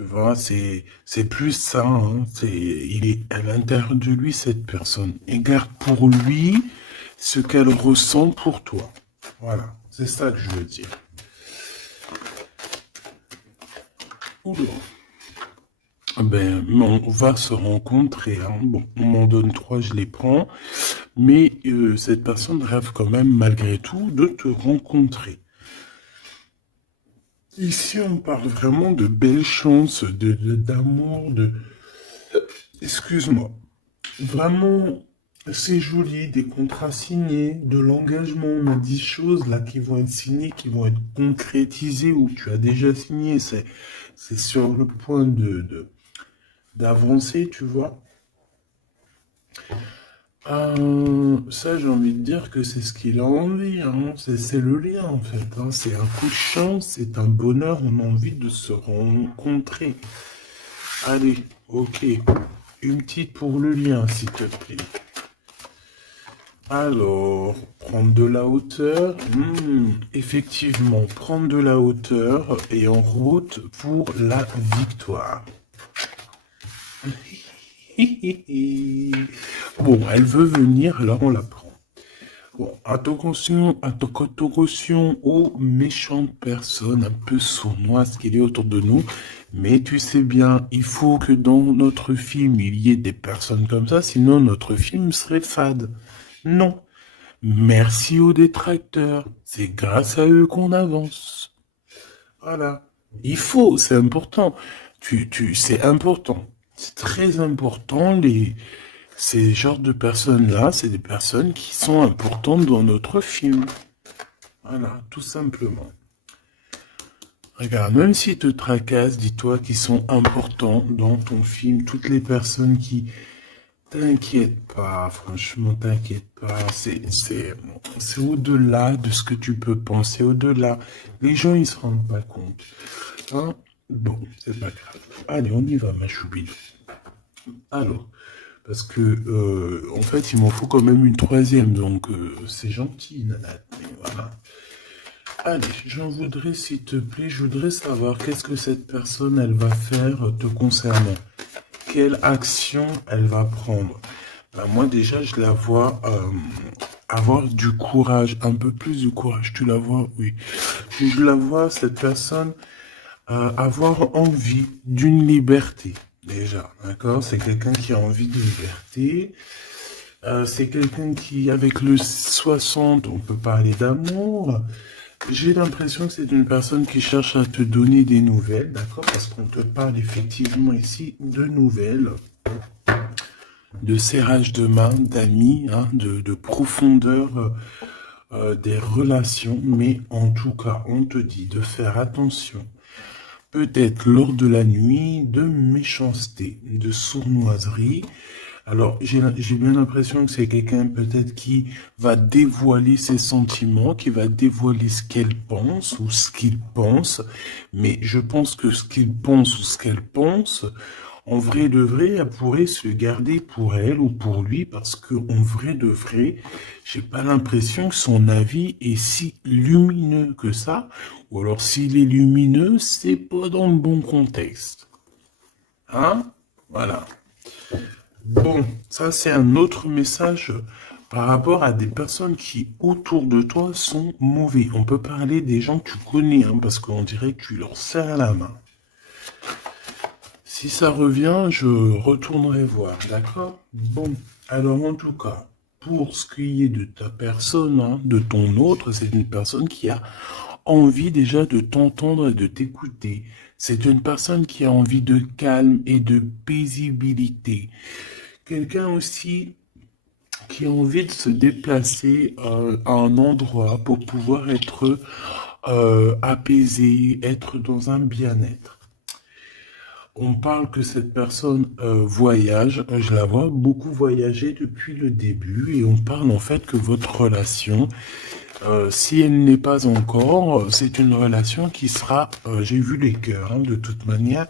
Tu vois, c'est plus ça, hein. Il est à l'intérieur de lui, cette personne. Et garde pour lui ce qu'elle ressent pour toi. Voilà, c'est ça que je veux dire. Oula. Ben, on va se rencontrer, hein. Bon, on m'en donne trois, je les prends. Mais cette personne rêve quand même, malgré tout, de te rencontrer. Ici, on parle vraiment de belles chances, d'amour, de... Excuse-moi. Vraiment, c'est joli, des contrats signés, de l'engagement. On a 10 choses là qui vont être signées, qui vont être concrétisées ou tu as déjà signé. C'est sur le point d'avancer, tu vois. Ça, j'ai envie de dire que c'est ce qu'il a envie, hein. C'est le lien, en fait, hein. C'est un coup de chance, c'est un bonheur, on a envie de se rencontrer. Allez, ok. Une petite pour le lien, s'il te plaît. Alors, prendre de la hauteur. Effectivement, prendre de la hauteur et en route pour la victoire. Bon, elle veut venir, là on la prend. Bon, attention aux méchantes personnes un peu sournoises qu'il y a autour de nous. Mais tu sais bien, il faut que dans notre film, il y ait des personnes comme ça, sinon notre film serait fade. Non. Merci aux détracteurs. C'est grâce à eux qu'on avance. Voilà. Il faut, c'est important. C'est important. C'est très important. Ces genres de personnes-là, c'est des personnes qui sont importantes dans notre film. Voilà, tout simplement. Regarde, même s'ils te tracassent, dis-toi qu'ils sont importants dans ton film. Toutes les personnes qui... T'inquiète pas, franchement, t'inquiète pas. C'est au-delà de ce que tu peux penser, au-delà. Les gens, ils se rendent pas compte. Hein? Bon, c'est pas grave. Allez, on y va, ma choubidou. Alors, parce que, en fait, il m'en faut quand même une troisième, donc c'est gentil, Nanette, mais voilà. Allez, j'en voudrais, s'il te plaît, je voudrais savoir qu'est-ce que cette personne, elle va faire te concernant. Quelle action elle va prendre? Ben, moi, déjà, je la vois avoir du courage, un peu plus de courage. Tu la vois, oui. Je la vois, cette personne, avoir envie d'une liberté. Déjà, d'accord? C'est quelqu'un qui a envie de liberté. C'est quelqu'un qui, avec le 60, on peut parler d'amour. J'ai l'impression que c'est une personne qui cherche à te donner des nouvelles, d'accord? Parce qu'on te parle effectivement ici de nouvelles, de serrage de main, d'amis, hein, de profondeur des relations. Mais en tout cas, on te dit de faire attention. Peut-être lors de la nuit, de méchanceté, de sournoiserie. Alors, j'ai bien l'impression que c'est quelqu'un peut-être qui va dévoiler ses sentiments, qui va dévoiler ce qu'elle pense ou ce qu'il pense. Mais je pense que ce qu'il pense ou ce qu'elle pense, en vrai de vrai, elle pourrait se garder pour elle ou pour lui parce que en vrai de vrai, j'ai pas l'impression que son avis est si lumineux que ça. Ou alors s'il est lumineux, c'est pas dans le bon contexte. Hein? Voilà. Bon, ça c'est un autre message par rapport à des personnes qui autour de toi sont mauvais. On peut parler des gens que tu connais, hein, parce qu'on dirait que tu leur serres la main. Si ça revient, je retournerai voir, d'accord? Bon, alors en tout cas, pour ce qui est de ta personne, hein, de ton autre, c'est une personne qui a envie déjà de t'entendre et de t'écouter. C'est une personne qui a envie de calme et de paisibilité. Quelqu'un aussi qui a envie de se déplacer à un endroit pour pouvoir être apaisé, être dans un bien-être. On parle que cette personne voyage, je la vois beaucoup voyager depuis le début et on parle en fait que votre relation, si elle n'est pas encore, c'est une relation qui sera, j'ai vu les cœurs, hein, de toute manière,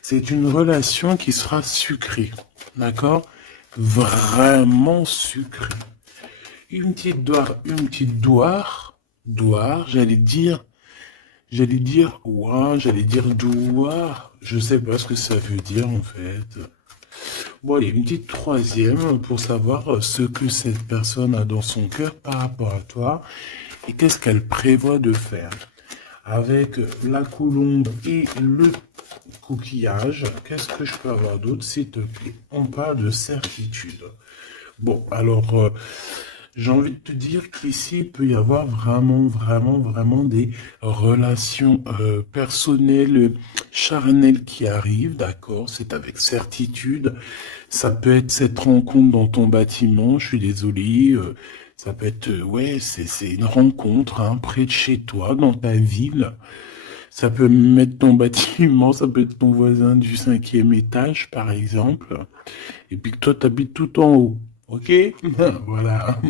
c'est une relation qui sera sucrée, d'accord? Vraiment sucrée. Une petite doire, j'allais dire, J'allais dire ouah, j'allais dire doua. Je sais pas ce que ça veut dire en fait. Bon, allez, une petite troisième pour savoir ce que cette personne a dans son cœur par rapport à toi et qu'est-ce qu'elle prévoit de faire. Avec la colombe et le coquillage, qu'est-ce que je peux avoir d'autre, s'il te plaît? On parle de certitude. Bon, alors, j'ai envie de te dire qu'ici, il peut y avoir vraiment des relations personnelles, charnelles qui arrivent, d'accord? C'est avec certitude. Ça peut être cette rencontre dans ton bâtiment, je suis désolé. Ça peut être, ouais, c'est une rencontre hein, près de chez toi, dans ta ville. Ça peut mettre ton bâtiment, ça peut être ton voisin du 5e étage, par exemple. Et puis que toi, t'habites tout en haut. Ok? Voilà.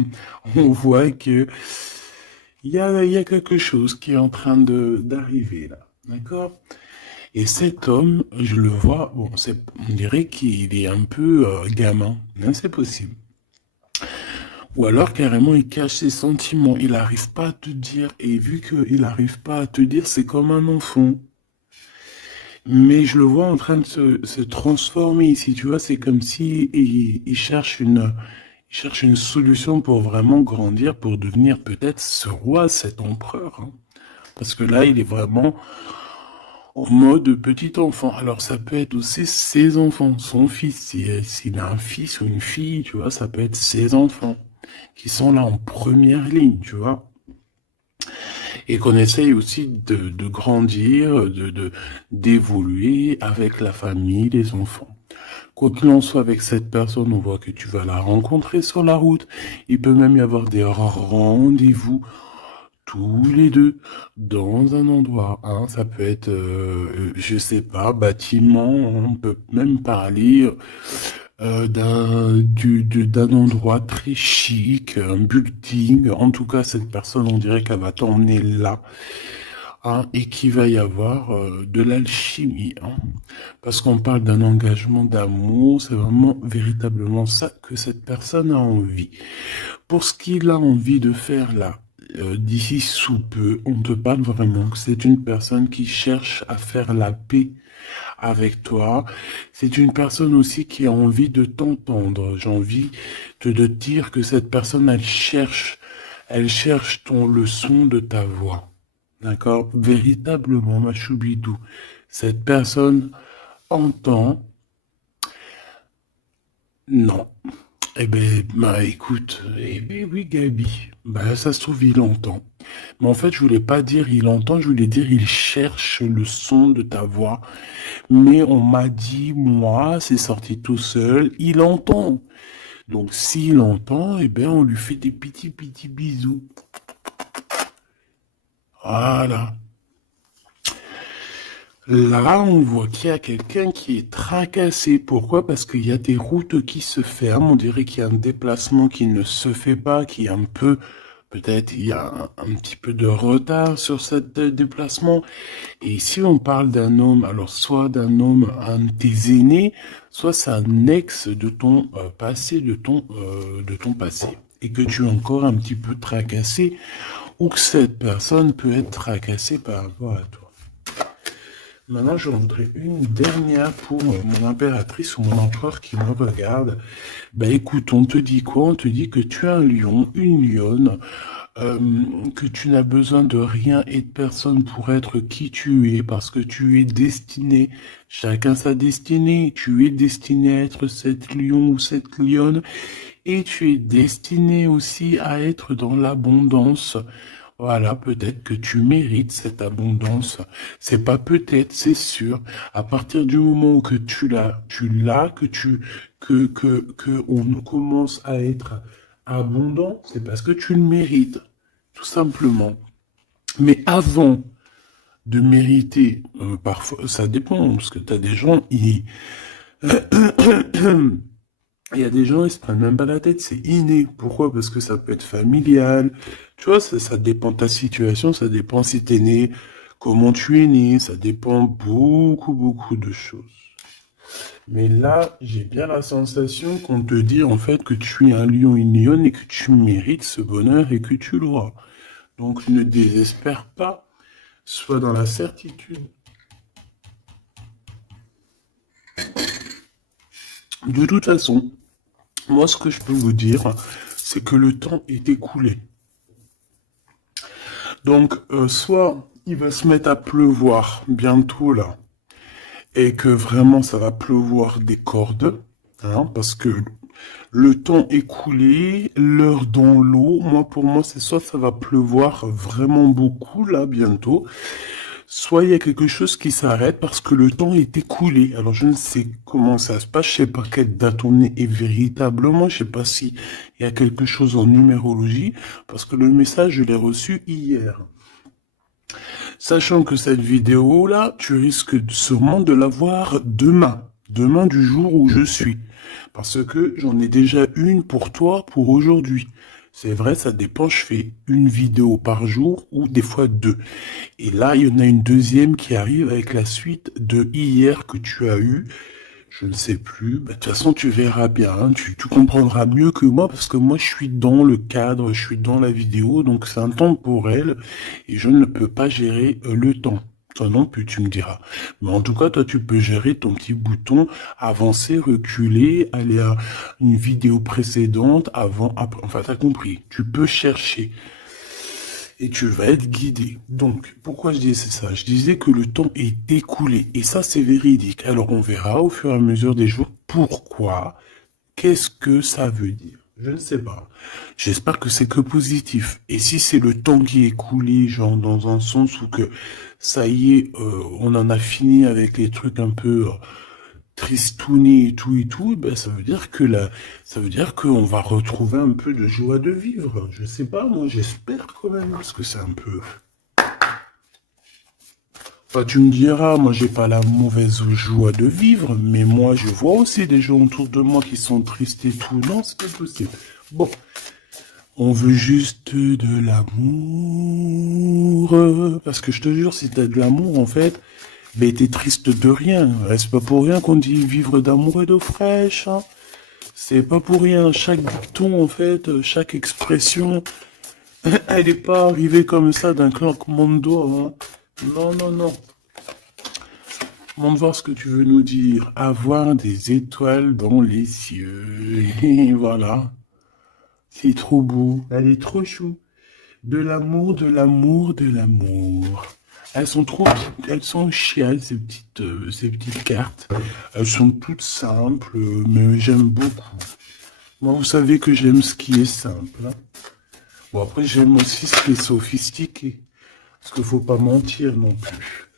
On voit que il y a quelque chose qui est en train d'arriver là. D'accord? Et cet homme, je le vois, bon, on dirait qu'il est un peu gamin. Hein, c'est possible. Ou alors carrément il cache ses sentiments, il n'arrive pas à te dire, et vu qu'il n'arrive pas à te dire, c'est comme un enfant. Mais je le vois en train de se transformer ici, tu vois, c'est comme si il cherche une solution pour vraiment grandir, pour devenir peut-être ce roi, cet empereur. Hein. Parce que là, il est vraiment en mode petit enfant. Alors ça peut être aussi ses enfants, son fils, s'il a un fils ou une fille, tu vois, ça peut être ses enfants qui sont là en première ligne, tu vois. Et qu'on essaye aussi de grandir, d'évoluer avec la famille, les enfants. Quoi qu'il en soit avec cette personne, on voit que tu vas la rencontrer sur la route. Il peut même y avoir des rendez-vous tous les deux dans un endroit. Hein. Ça peut être, je sais pas, bâtiment. On peut même parler d'un endroit très chic, un building. En tout cas, cette personne, on dirait qu'elle va t'emmener là. Hein, et qu'il va y avoir de l'alchimie. Hein. Parce qu'on parle d'un engagement d'amour, c'est vraiment véritablement ça que cette personne a envie. Pour ce qu'il a envie de faire là, d'ici sous peu, on te parle vraiment que c'est une personne qui cherche à faire la paix avec toi. C'est une personne aussi qui a envie de t'entendre. J'ai envie de dire que cette personne, elle cherche le son de ta voix. D'accord? Véritablement, ma choubidou. Cette personne entend, non. Eh ben, bah écoute, eh ben oui, Gabi. Bah ça se trouve, il entend. Mais en fait, je voulais pas dire il entend, je voulais dire il cherche le son de ta voix. Mais on m'a dit, moi, c'est sorti tout seul, il entend. Donc s'il entend, eh ben on lui fait des petits bisous. Voilà. Là, on voit qu'il y a quelqu'un qui est tracassé. Pourquoi? Parce qu'il y a des routes qui se ferment. On dirait qu'il y a un déplacement qui ne se fait pas, qui est un peu, peut-être, il y a un petit peu de retard sur ce déplacement. Et si on parle d'un homme, alors soit d'un homme, un de tes aînés, soit c'est un ex de ton passé, de ton passé. Et que tu es encore un petit peu tracassé, ou que cette personne peut être tracassée par rapport à toi. Maintenant, je voudrais une dernière pour mon impératrice ou mon empereur qui me regarde. Bah écoute, on te dit quoi? On te dit que tu es un lion, une lionne, euh, que tu n'as besoin de rien et de personne pour être qui tu es, parce que tu es destiné, chacun sa destinée, tu es destiné à être cette lion ou cette lionne, et tu es destiné aussi à être dans l'abondance. Voilà, peut-être que tu mérites cette abondance. C'est pas peut-être, c'est sûr. À partir du moment que tu l'as, que on commence à être abondant, c'est parce que tu le mérites, tout simplement. Mais avant de mériter, parfois, ça dépend, parce que t'as des gens, il y a des gens, ils se prennent même pas la tête, c'est inné. Pourquoi? Parce que ça peut être familial. Tu vois, ça dépend de ta situation, ça dépend si t'es né, comment tu es né, ça dépend beaucoup de choses. Mais là, j'ai bien la sensation qu'on te dit en fait que tu es un lion, une lionne et que tu mérites ce bonheur et que tu l'auras. Donc ne désespère pas. sois dans la certitude. De toute façon, moi, ce que je peux vous dire, c'est que le temps est écoulé. Donc, soit il va se mettre à pleuvoir bientôt, là, et que vraiment ça va pleuvoir des cordes, hein, parce que le temps écoulé, l'heure dans l'eau, moi pour moi c'est soit ça va pleuvoir vraiment beaucoup là bientôt, soit il y a quelque chose qui s'arrête parce que le temps est écoulé. Alors je ne sais comment ça se passe, je sais pas quelle date on est et véritablement, je sais pas si il y a quelque chose en numérologie, parce que le message je l'ai reçu hier. Sachant que cette vidéo-là, tu risques sûrement de la voir demain. Demain du jour où je suis. Parce que j'en ai déjà une pour toi pour aujourd'hui. C'est vrai, ça dépend, je fais une vidéo par jour ou des fois deux. Et là, il y en a une deuxième qui arrive avec la suite de hier que tu as eu. Je ne sais plus. Bah, de toute façon, tu verras bien. Hein. Tu comprendras mieux que moi parce que moi, je suis dans le cadre, je suis dans la vidéo. Donc, c'est un temps pour elle et je ne peux pas gérer le temps. Toi non plus, tu me diras. Mais en tout cas, toi, tu peux gérer ton petit bouton, avancer, reculer, aller à une vidéo précédente, avant, après. Enfin, t'as compris. Tu peux chercher et tu vas être guidé. Donc, pourquoi je disais ça? Je disais que le temps est écoulé, et ça c'est véridique. Alors on verra au fur et à mesure des jours pourquoi, qu'est-ce que ça veut dire. Je ne sais pas. J'espère que c'est que positif. Et si c'est le temps qui est écoulé, genre dans un sens où que ça y est, on en a fini avec les trucs un peu tristouné et tout, ben ça veut dire que là, ça veut dire qu'on va retrouver un peu de joie de vivre. Je sais pas, moi j'espère quand même, parce que c'est un peu. Enfin, tu me diras, moi j'ai pas la mauvaise joie de vivre, mais moi je vois aussi des gens autour de moi qui sont tristes et tout. Non, c'est pas possible. Bon, on veut juste de l'amour. Parce que je te jure, si t'as de l'amour, en fait, mais t'es triste de rien. C'est pas pour rien qu'on dit vivre d'amour et d'eau fraîche. Hein. C'est pas pour rien. Chaque dicton, en fait, chaque expression, elle n'est pas arrivée comme ça d'un claquement de doigts. Hein. Non, non, non. Montre voir ce que tu veux nous dire. Avoir des étoiles dans les cieux. Et voilà. C'est trop beau. Elle est trop chou. De l'amour, de l'amour, de l'amour. Elles sont trop petites, elles sont chiales, ces petites cartes. Elles sont toutes simples, mais j'aime beaucoup. Moi, vous savez que j'aime ce qui est simple. Hein. Bon, après, j'aime aussi ce qui est sophistiqué. Parce qu'il faut pas mentir non plus.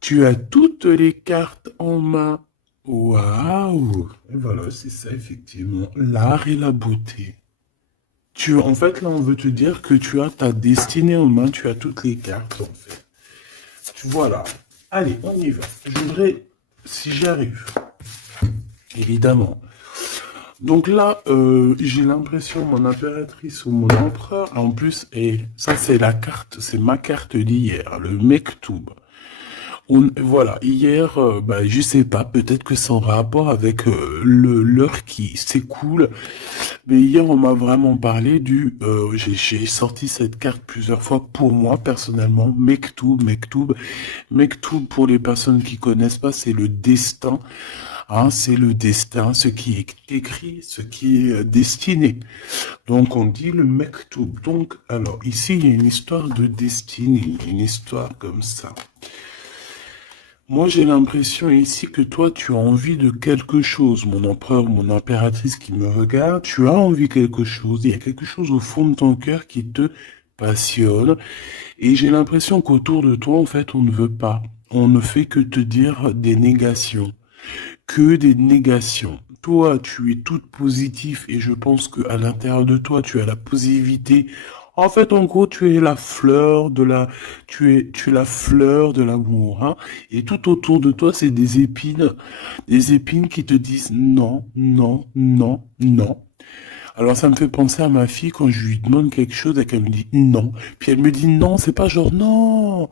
Tu as toutes les cartes en main. Waouh! Et voilà, c'est ça, effectivement. L'art et la beauté. En fait, là, on veut te dire que tu as ta destinée en main, tu as toutes les cartes, en fait. Voilà. Allez, on y va. Je voudrais, si j'arrive, évidemment. Donc là, j'ai l'impression, mon impératrice ou mon empereur, en plus, et ça c'est la carte, c'est ma carte d'hier, le Mektoub. Voilà, hier, je sais pas, peut-être que c'est en rapport avec l'heure qui s'écoule, mais hier on m'a vraiment parlé j'ai sorti cette carte plusieurs fois pour moi personnellement, Mektoub, Mektoub, Mektoub pour les personnes qui connaissent pas, c'est le destin, hein, c'est le destin, ce qui est écrit, ce qui est destiné. Donc on dit le Mektoub. Donc alors ici il y a une histoire de destinée, une histoire comme ça. Moi, j'ai l'impression ici que toi, tu as envie de quelque chose, mon empereur, mon impératrice qui me regarde, tu as envie de quelque chose, il y a quelque chose au fond de ton cœur qui te passionne, et j'ai l'impression qu'autour de toi, en fait, on ne veut pas. On ne fait que te dire des négations, que des négations. Toi, tu es toute positive, et je pense qu'à l'intérieur de toi, tu as la positivité. En fait, en gros, tu es la fleur de tu es la fleur de l'amour, hein. Et tout autour de toi, c'est des épines qui te disent non, non, non, non. Alors, ça me fait penser à ma fille quand je lui demande quelque chose et qu'elle me dit non. Puis elle me dit non, c'est pas genre non.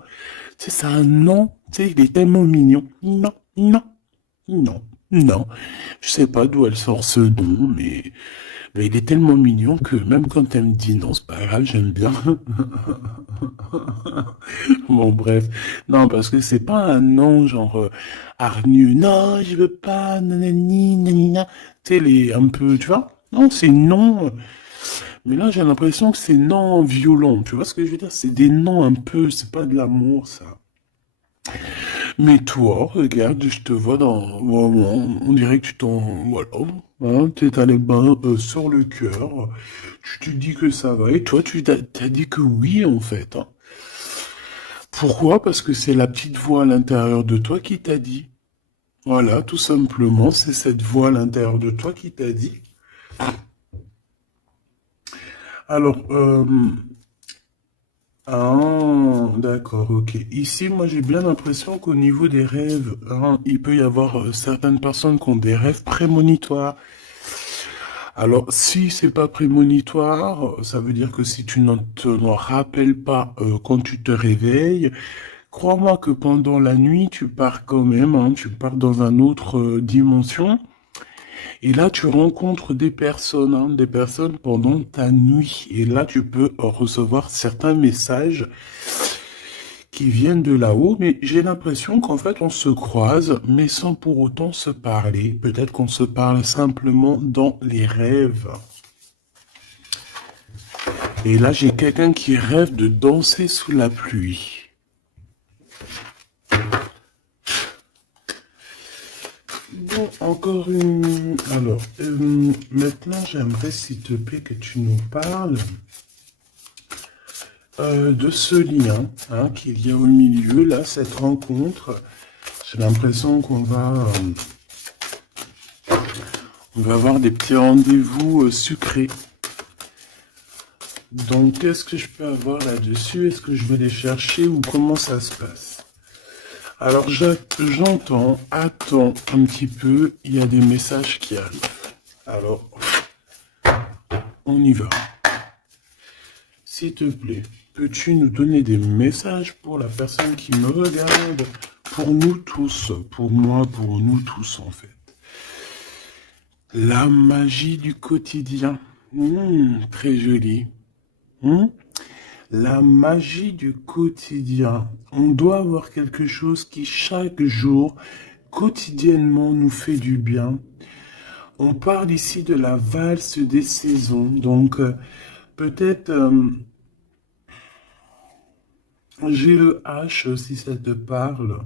C'est un non. Tu sais, il est tellement mignon. Non, non, non. Non, je sais pas d'où elle sort ce nom, mais il est tellement mignon que même quand elle me dit non, c'est pas grave, j'aime bien. Bon, bref. Non, parce que c'est pas un nom genre hargneux. Non, je veux pas, nanani, nanina. Tu sais, les un peu, tu vois? Non, c'est non. Mais là, j'ai l'impression que c'est non violent. Tu vois ce que je veux dire? C'est des noms un peu, c'est pas de l'amour, ça. Mais toi, regarde, je te vois dans... Vraiment, on dirait que tu t'en... Voilà. Hein, t'es allé ben, sur le cœur. Tu te dis que ça va. Et toi, t'as dit que oui, en fait. Hein. Pourquoi? Parce que c'est la petite voix à l'intérieur de toi qui t'a dit. Voilà, tout simplement, c'est cette voix à l'intérieur de toi qui t'a dit. Alors, ah, d'accord, ok. Ici, moi, j'ai bien l'impression qu'au niveau des rêves, hein, il peut y avoir certaines personnes qui ont des rêves prémonitoires. Alors, si c'est pas prémonitoire, ça veut dire que si tu ne te rappelles pas quand tu te réveilles, crois-moi que pendant la nuit, tu pars quand même, hein, tu pars dans une autre dimension. Et là, tu rencontres des personnes pendant ta nuit. Et là, tu peux recevoir certains messages qui viennent de là-haut. Mais j'ai l'impression qu'en fait, on se croise, mais sans pour autant se parler. Peut-être qu'on se parle simplement dans les rêves. Et là, j'ai quelqu'un qui rêve de danser sous la pluie. Bon, encore une... Alors, maintenant, j'aimerais, s'il te plaît, que tu nous parles de ce lien hein, qu'il y a au milieu, là, cette rencontre. J'ai l'impression on va avoir des petits rendez-vous sucrés. Donc, qu'est-ce que je peux avoir là-dessus? Est-ce que je vais les chercher ou comment ça se passe? Alors, j'entends, attends un petit peu, il y a des messages qui arrivent. Alors, on y va. S'il te plaît, peux-tu nous donner des messages pour la personne qui me regarde? Pour nous tous, pour moi, pour nous tous en fait. La magie du quotidien. Très joli. La magie du quotidien. On doit avoir quelque chose qui chaque jour, quotidiennement, nous fait du bien. On parle ici de la valse des saisons. Donc, peut-être, j'ai le H si ça te parle.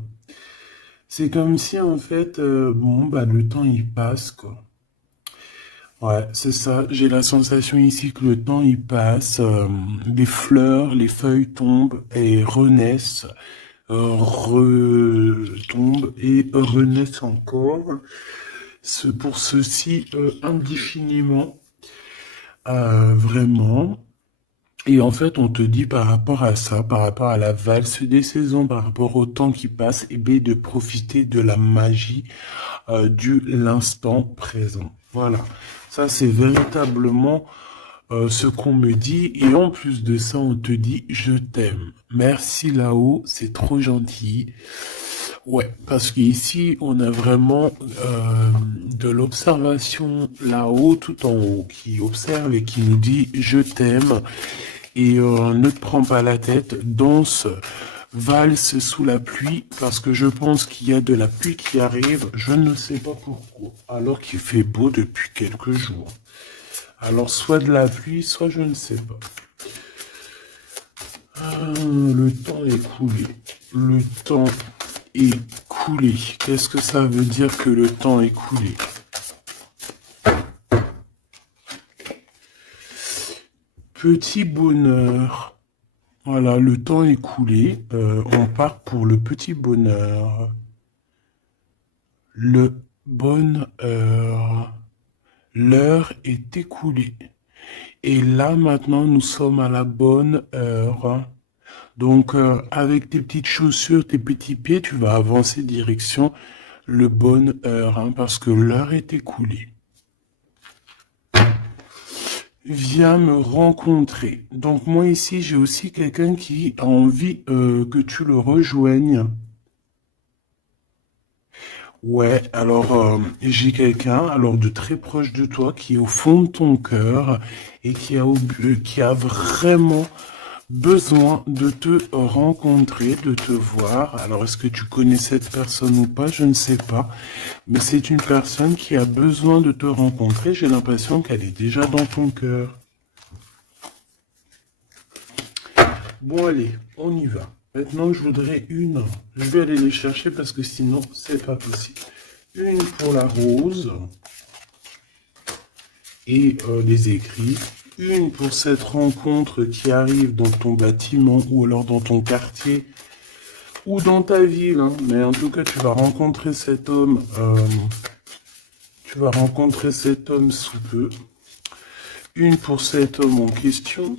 C'est comme si, en fait, bon, bah, le temps, il passe, quoi. Ouais, c'est ça. J'ai la sensation ici que le temps il passe, les fleurs, les feuilles tombent et renaissent, retombent et renaissent encore. Pour ceci indéfiniment, vraiment. Et en fait, on te dit par rapport à ça, par rapport à la valse des saisons, par rapport au temps qui passe, et bien de profiter de la magie du l'instant présent. Voilà. Ça, c'est véritablement ce qu'on me dit. Et en plus de ça, on te dit, je t'aime. Merci là-haut, c'est trop gentil. Ouais, parce qu'ici, on a vraiment de l'observation là-haut, tout en haut, qui observe et qui nous dit, je t'aime. Et ne te prends pas la tête, danse, valse sous la pluie, parce que je pense qu'il y a de la pluie qui arrive, je ne sais pas pourquoi, alors qu'il fait beau depuis quelques jours. Alors soit de la pluie, soit je ne sais pas. Le temps est coulé. Le temps est coulé. Qu'est-ce que ça veut dire que le temps est coulé? Petit bonheur. Voilà, le temps est coulé. On part pour le petit bonheur. Le bonheur. L'heure est écoulée. Et là, maintenant, nous sommes à la bonne heure. Donc, avec tes petites chaussures, tes petits pieds, tu vas avancer direction le bonne heure, hein, parce que l'heure est écoulée. Viens me rencontrer. Donc, moi, ici, j'ai aussi quelqu'un qui a envie que tu le rejoignes. Ouais, alors j'ai quelqu'un alors de très proche de toi qui est au fond de ton cœur et qui a vraiment besoin de te rencontrer, de te voir. Alors est-ce que tu connais cette personne ou pas? Je ne sais pas. Mais c'est une personne qui a besoin de te rencontrer. J'ai l'impression qu'elle est déjà dans ton cœur. Bon allez, on y va. Maintenant, je voudrais une. Je vais aller les chercher parce que sinon, c'est pas possible. Une pour la rose et les écrits. Une pour cette rencontre qui arrive dans ton bâtiment ou alors dans ton quartier ou dans ta ville. Hein. Mais en tout cas, tu vas rencontrer cet homme. Tu vas rencontrer cet homme sous peu. Une pour cet homme en question.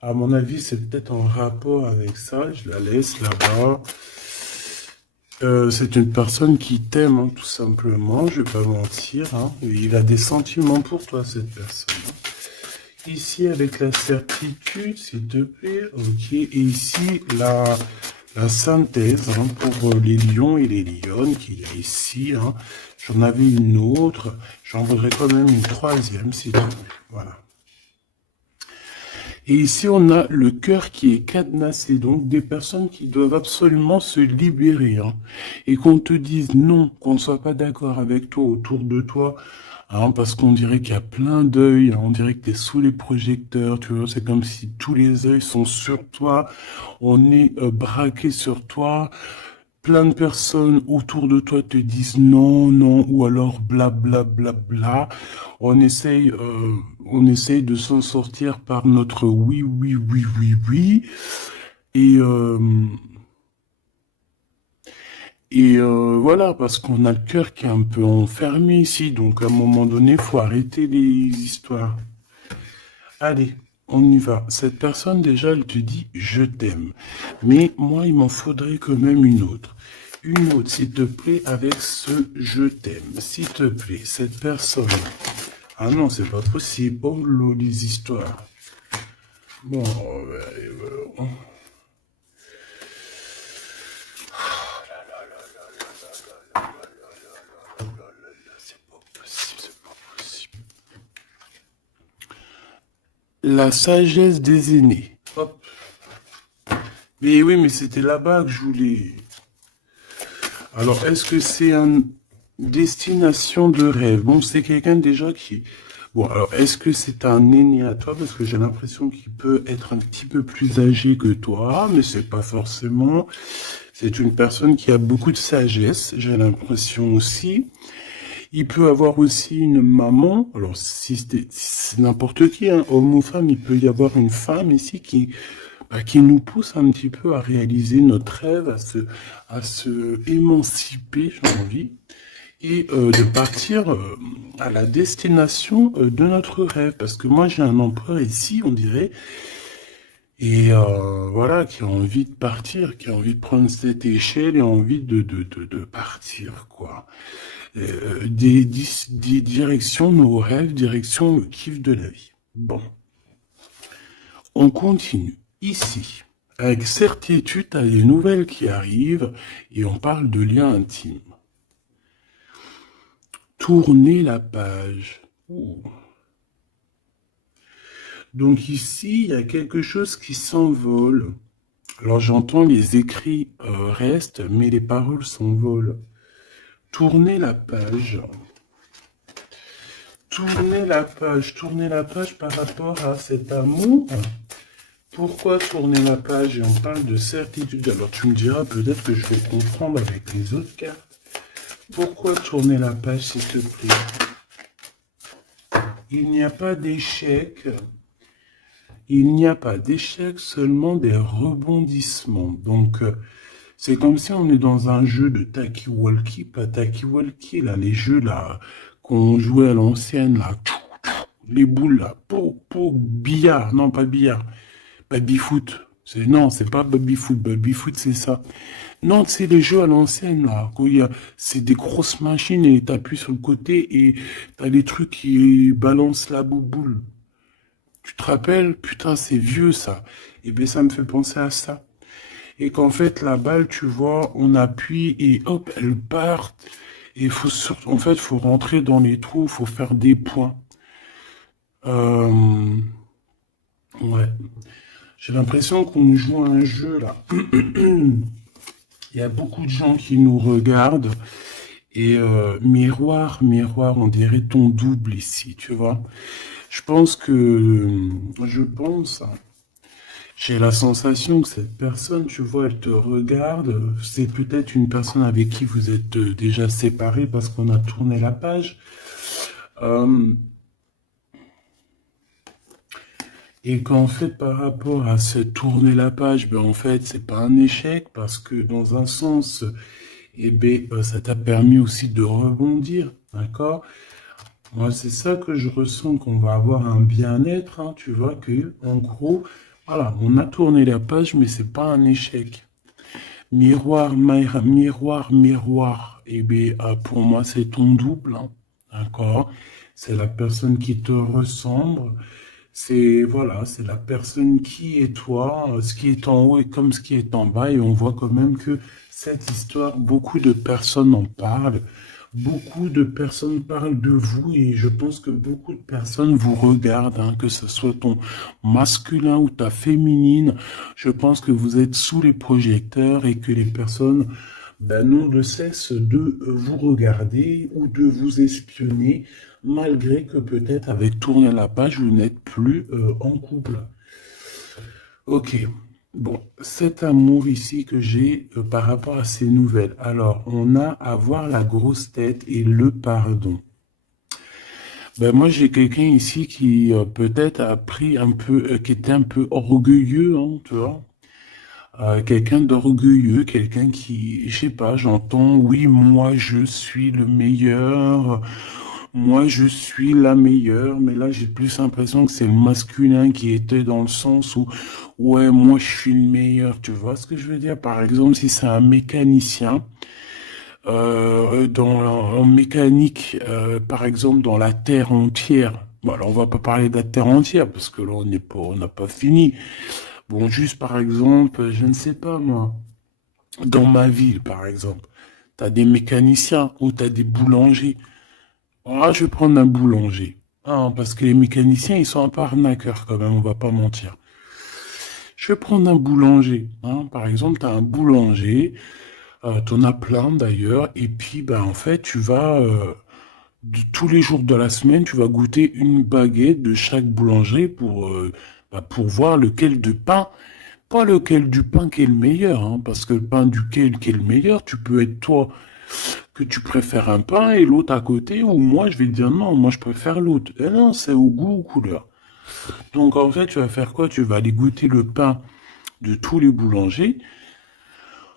À mon avis, c'est peut-être en rapport avec ça. Je la laisse là-bas. C'est une personne qui t'aime, hein, tout simplement. Je vais pas mentir. Hein. Il a des sentiments pour toi, cette personne. Ici, avec la certitude, s'il te plaît. Ok. Et ici, la synthèse hein, pour les lions et les lionnes qu'il y a ici. Hein. J'en avais une autre. J'en voudrais quand même une troisième, s'il te plaît. Voilà. Et ici, on a le cœur qui est cadenassé, donc des personnes qui doivent absolument se libérer. Hein, et qu'on te dise non, qu'on ne soit pas d'accord avec toi, autour de toi, hein, parce qu'on dirait qu'il y a plein d'œils, hein, on dirait que tu es sous les projecteurs, tu vois, c'est comme si tous les œils sont sur toi, on est braqué sur toi, plein de personnes autour de toi te disent non, non, ou alors bla bla bla bla. On essaye de s'en sortir par notre oui, oui, oui, oui, oui. Et, euh, voilà, parce qu'on a le cœur qui est un peu enfermé ici. Donc à un moment donné, il faut arrêter les histoires. Allez, on y va. Cette personne, déjà, elle te dit je t'aime. Mais moi, il m'en faudrait quand même une autre. Une autre, s'il te plaît, avec ce je t'aime. S'il te plaît, cette personne. Ah non, c'est pas possible. Oh, là, les histoires. Bon, c'est pas possible, c'est pas possible. La sagesse des aînés. Hop. Mais oui, mais c'était là-bas que je voulais. Alors, est-ce que c'est une destination de rêve? Bon, c'est quelqu'un déjà qui... Bon, alors, est-ce que c'est un aîné à toi? Parce que j'ai l'impression qu'il peut être un petit peu plus âgé que toi, mais c'est pas forcément. C'est une personne qui a beaucoup de sagesse, j'ai l'impression aussi. Il peut avoir aussi une maman. Alors, si c'est n'importe qui, hein, homme ou femme, il peut y avoir une femme ici qui nous pousse un petit peu à réaliser notre rêve, à se émanciper, j'ai envie, et de partir à la destination de notre rêve. Parce que moi, j'ai un empereur ici, on dirait, et voilà, qui a envie de partir, qui a envie de prendre cette échelle et envie de partir, quoi. Des directions, nos rêves, direction le kiff de la vie. Bon. On continue. Ici, avec certitude, tu as des nouvelles qui arrivent et on parle de liens intimes. Tourner la page. Ouh. Donc ici, il y a quelque chose qui s'envole. Alors j'entends les écrits restent, mais les paroles s'envolent. Tourner la page. Tourner la page par rapport à cet amour. Pourquoi tourner la page et on parle de certitude? Alors tu me diras peut-être que je vais comprendre avec les autres cartes. Pourquoi tourner la page s'il te plaît? Il n'y a pas d'échec. Il n'y a pas d'échec, seulement des rebondissements. Donc c'est comme si on est dans un jeu de Taki-Walkie, pas Taki-Walkie, là, les jeux là qu'on jouait à l'ancienne, là, les boules là, billard, non pas billard. Baby-foot. Non, c'est pas baby-foot. Baby-foot, c'est ça. Non, c'est les jeux à l'ancienne, là. C'est des grosses machines et t'appuies sur le côté et t'as des trucs qui balancent la bouboule. Tu te rappelles? Putain, c'est vieux, ça. Et bien, ça me fait penser à ça. et qu'en fait, la balle, tu vois, on appuie et hop, elle part. Et en fait, faut rentrer dans les trous, faut faire des points. Euh, ouais. J'ai l'impression qu'on joue à un jeu là. Il y a beaucoup de gens qui nous regardent et miroir, miroir, on dirait ton double ici, tu vois. Je pense, hein, j'ai la sensation que cette personne, tu vois, elle te regarde. C'est peut-être une personne avec qui vous êtes déjà séparés parce qu'on a tourné la page. Euh, et qu'en fait, par rapport à se tourner la page, ben en fait, c'est pas un échec parce que dans un sens, eh ben, ça t'a permis aussi de rebondir, d'accord? Moi, c'est ça que je ressens qu'on va avoir un bien-être, hein, tu vois, que, en gros, voilà, on a tourné la page, mais c'est pas un échec. Miroir, miroir, miroir. Eh bien, pour moi, c'est ton double, hein, d'accord? C'est la personne qui te ressemble. C'est, voilà, c'est la personne qui est toi. Ce qui est en haut est comme ce qui est en bas. Et on voit quand même que cette histoire, beaucoup de personnes en parlent. Beaucoup de personnes parlent de vous et je pense que beaucoup de personnes vous regardent, hein, que ce soit ton masculin ou ta féminine. Je pense que vous êtes sous les projecteurs et que les personnes n'ont de cesse de vous regarder ou de vous espionner, malgré que peut-être avec tourner la page, vous n'êtes plus en couple. Ok. Bon, cet amour ici que j'ai par rapport à ces nouvelles. Alors, on a avoir la grosse tête et le pardon. Ben moi, j'ai quelqu'un ici qui peut-être a pris un peu, qui était un peu orgueilleux, hein, tu vois. Quelqu'un d'orgueilleux, quelqu'un qui, je sais pas, j'entends, oui, moi je suis le meilleur, moi je suis la meilleure, mais là j'ai plus l'impression que c'est le masculin qui était dans le sens où, ouais, moi je suis le meilleur, tu vois ce que je veux dire? Par exemple, si c'est un mécanicien, en mécanique, par exemple, dans la Terre entière, bon, alors on va pas parler de la Terre entière, parce que là on n'a pas fini. Bon, juste par exemple, je ne sais pas moi, dans ma ville par exemple, t'as des mécaniciens ou t'as des boulangers. Ah, je vais prendre un boulanger. Ah, parce que les mécaniciens, ils sont un peu arnaqueurs quand même, on va pas mentir. Je vais prendre un boulanger. Hein. Par exemple, t'as un boulanger, t'en as plein d'ailleurs, et puis ben en fait, tu vas tous les jours de la semaine, tu vas goûter une baguette de chaque boulangerie pour voir lequel de pain. Pas lequel du pain qui est le meilleur, hein, parce que le pain duquel qui est le meilleur, tu peux être toi que tu préfères un pain et l'autre à côté, ou moi je vais te dire non, moi je préfère l'autre. Et non, c'est au goût, aux couleurs. Donc en fait, tu vas faire quoi? Tu vas aller goûter le pain de tous les boulangers.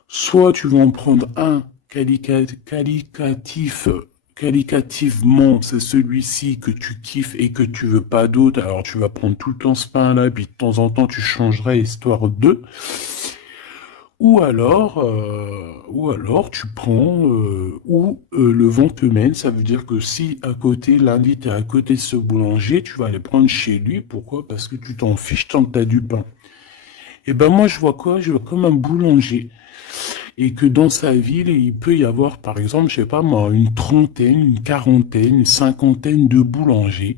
Soit tu vas en prendre un qualitativement, c'est celui-ci que tu kiffes et que tu veux pas d'autre. Alors tu vas prendre tout le temps ce pain-là, puis de temps en temps tu changerais histoire de. Ou alors tu prends où le vent te mène. Ça veut dire que si à côté, lundi, tu es à côté de ce boulanger, tu vas aller prendre chez lui. Pourquoi? Parce que tu t'en fiches tant que tu as du pain. Et ben moi, je vois quoi? Je vois comme un boulanger. Et que dans sa ville, il peut y avoir, par exemple, je sais pas moi, une trentaine, une quarantaine, une cinquantaine de boulangers.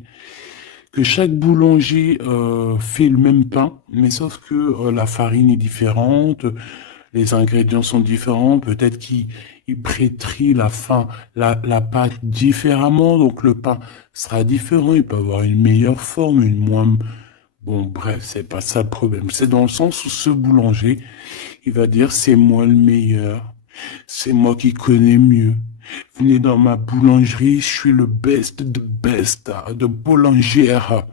Que chaque boulanger fait le même pain, mais sauf que la farine est différente, les ingrédients sont différents, peut-être qu'il pétrit la pâte différemment, donc le pain sera différent, il peut avoir une meilleure forme, une moins... Bon, bref, c'est pas ça le problème. C'est dans le sens où ce boulanger, il va dire c'est moi le meilleur, c'est moi qui connais mieux. Venez dans ma boulangerie, je suis le best de best, de boulangère.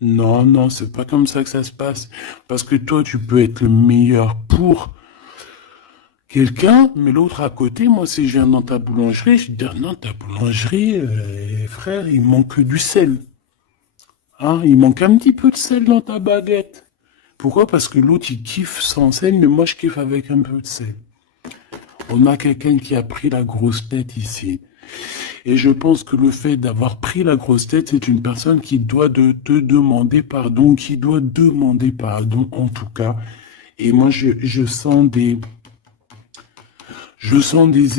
Non, non, c'est pas comme ça que ça se passe. Parce que toi, tu peux être le meilleur pour quelqu'un, mais l'autre à côté, moi, si je viens dans ta boulangerie, je dis, non, ta boulangerie, frère, il manque du sel. Hein, il manque un petit peu de sel dans ta baguette. Pourquoi? Parce que l'autre, il kiffe sans sel, mais moi, je kiffe avec un peu de sel. On a quelqu'un qui a pris la grosse tête ici. Et je pense que le fait d'avoir pris la grosse tête, c'est une personne qui doit te demander pardon, qui doit demander pardon en tout cas. Et moi, je sens des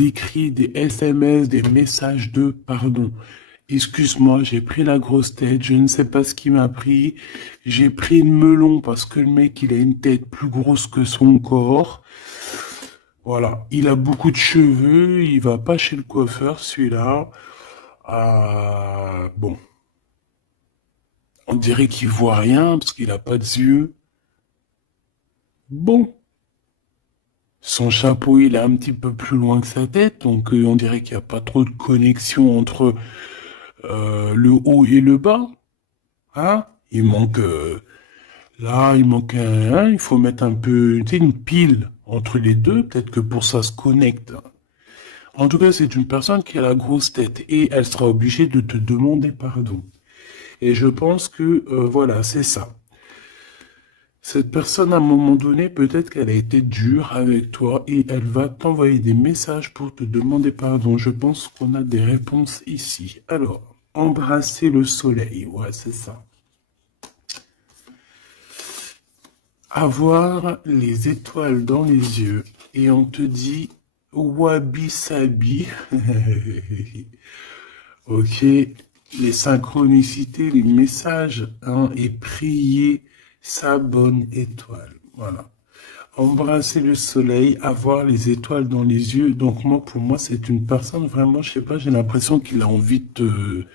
écrits, des SMS, des messages de pardon. Excuse-moi, j'ai pris la grosse tête, je ne sais pas ce qui m'a pris. J'ai pris le melon parce que le mec, il a une tête plus grosse que son corps. Voilà, il a beaucoup de cheveux, il va pas chez le coiffeur, celui-là. Bon, on dirait qu'il voit rien parce qu'il a pas de yeux. Bon, son chapeau, il est un petit peu plus loin que sa tête, donc on dirait qu'il n'y a pas trop de connexion entre le haut et le bas. Hein? Il manque là, il manque un, il faut mettre un peu, tu sais, une pile entre les deux, peut-être que pour ça se connecte. En tout cas, c'est une personne qui a la grosse tête et elle sera obligée de te demander pardon. Et je pense que, voilà, c'est ça. Cette personne, à un moment donné, peut-être qu'elle a été dure avec toi et elle va t'envoyer des messages pour te demander pardon. Je pense qu'on a des réponses ici. Alors, embrasser le soleil, ouais, c'est ça. Avoir les étoiles dans les yeux et on te dit wabi sabi. Ok, les synchronicités, les messages, hein, et prier sa bonne étoile. Voilà. Embrasser le soleil, avoir les étoiles dans les yeux. Donc moi, pour moi, c'est une personne vraiment, je sais pas, j'ai l'impression qu'il a envie de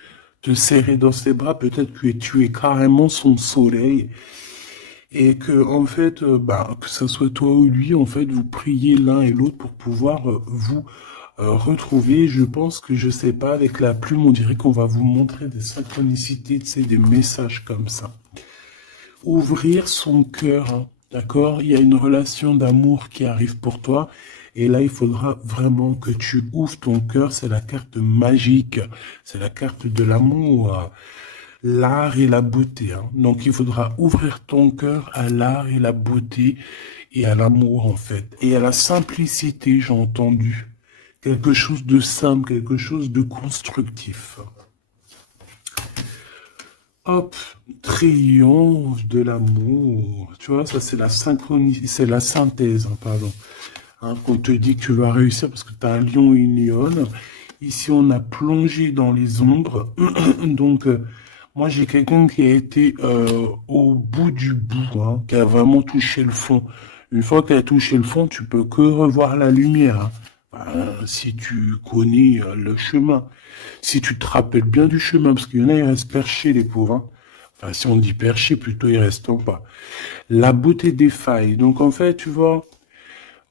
te serrer dans ses bras. Peut-être que tu es carrément son soleil. Et que, en fait, bah, que ce soit toi ou lui, en fait, vous priez l'un et l'autre pour pouvoir vous retrouver. Je pense que, je sais pas, avec la plume, on dirait qu'on va vous montrer des synchronicités, tu sais, des messages comme ça. Ouvrir son cœur, hein, d'accord? Il y a une relation d'amour qui arrive pour toi. Et là, il faudra vraiment que tu ouvres ton cœur. C'est la carte magique. C'est la carte de l'amour, l'art et la beauté, hein. Donc, il faudra ouvrir ton cœur à l'art et la beauté et à l'amour, en fait. Et à la simplicité, j'ai entendu. Quelque chose de simple, quelque chose de constructif. Hop, triomphe de l'amour. Tu vois, ça c'est la synchronie, c'est la synthèse, hein, pardon. Hein, qu'on te dit que tu vas réussir parce que tu as un lion et une lionne. Ici, on a plongé dans les ombres. Donc, moi, j'ai quelqu'un qui a été au bout du bout, hein, qui a vraiment touché le fond. Une fois qu'elle a touché le fond, tu peux que revoir la lumière, hein. Si tu connais le chemin, si tu te rappelles bien du chemin, parce qu'il y en a, ils restent perchés, les pauvres, hein. Enfin, si on dit perchés, plutôt ils restent en bas. La beauté des failles. Donc, en fait, tu vois,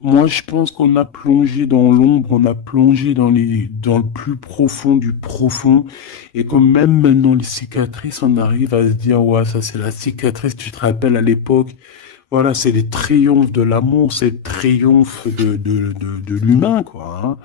moi, je pense qu'on a plongé dans l'ombre, on a plongé dans le plus profond du profond, et que même maintenant, les cicatrices, on arrive à se dire, ouais, ça c'est la cicatrice, tu te rappelles à l'époque, voilà, c'est les triomphes de l'amour, c'est le triomphe de l'humain, quoi, hein.